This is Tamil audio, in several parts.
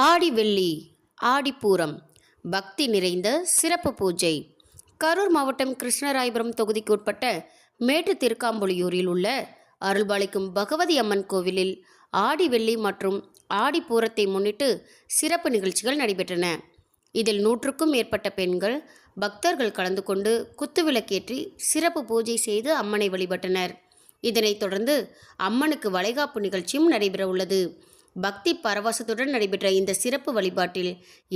ஆடி வெள்ளி ஆடிப்பூரம் பக்தி நிறைந்த சிறப்பு பூஜை. கரூர் மாவட்டம் கிருஷ்ணராயபுரம் தொகுதிக்கு உட்பட்ட மேட்டு திருக்காம்புலியூரில் உள்ள அருள்பாலிக்கும் பகவதி அம்மன் கோவிலில் ஆடி வெள்ளி மற்றும் ஆடிப்பூரத்தை முன்னிட்டு சிறப்பு நிகழ்ச்சிகள் நடைபெற்றன. இதில் 100க்கும் மேற்பட்ட பெண்கள் பக்தர்கள் கலந்து கொண்டு குத்துவிளக்கேற்றி சிறப்பு பூஜை செய்து அம்மனை வழிபட்டனர். இதனைத் தொடர்ந்து அம்மனுக்கு வளைகாப்பு நிகழ்ச்சியும் நடைபெற உள்ளது. பக்தி பரவசத்துடன் நடைபெற்ற இந்த சிறப்பு வழிபாட்டில்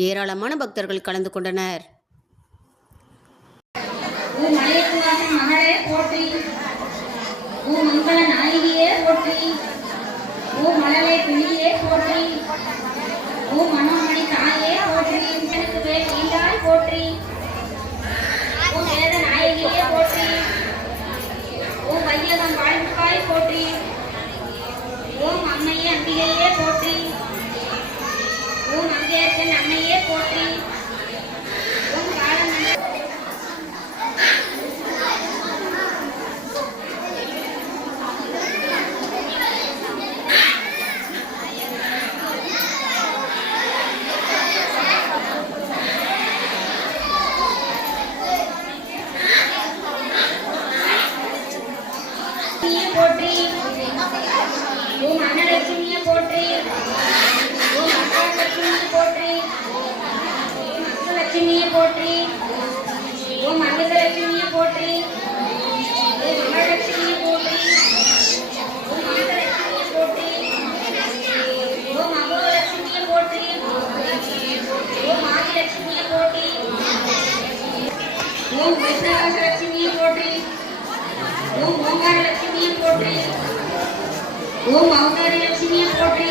ஏராளமான பக்தர்கள் கலந்து கொண்டனர். ஓம் அம்மையே அம்பிகையே போற்றி. ஓம் அங்கேயர்கன் அம்மையே போற்றி. ஓம் காலமண்டல போற்றி. ஓம் அன்னலட்சுமியே போற்றி. ஓம் அக்காலட்சுமியே போற்றி. ஓம் அஷ்டலட்சுமியே போற்றி. ஓம் அமிர்தலட்சுமியே போற்றி. ஓம் அமரலட்சுமியே போற்றி. ஓம் மாதலட்சுமியே போற்றி. ஓம் அகோரலட்சுமியே போற்றி. ஓம் ஆதிலட்சுமியே போற்றி. ஓம் வைஷ்ணவலட்சுமியே போற்றி. ஓம் ஓங்காரலட்சுமியே போற்றி. ஓம் ஔதாரி லட்சுமியே போற்றி.